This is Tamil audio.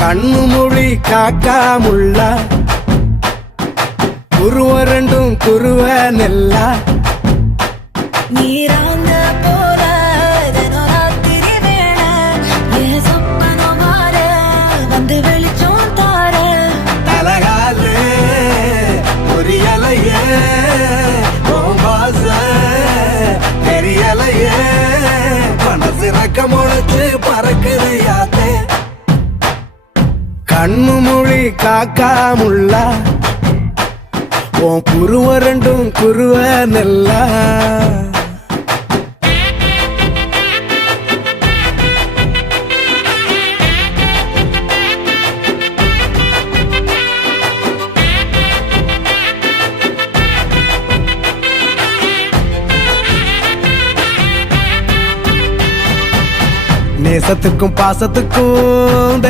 கண்ணு மொழி காக்காமுள்ள குருவ ரெண்டும் குருவ நெல்லா நீராங்க போல ராத்திரி வேள என் சொப்பனம் மாற வந்து வெளிச்சம் தார தலகாலு புரியலையே பாச தெரியலையே மனசு ரக்க முளைச்சு பறக்குது யாத்தே கண்ணு மொழி காக்காமுள்ள உன் குருவ ரெண்டும் குருவ நெல்லா நேசத்துக்கும் பாசத்துக்கும்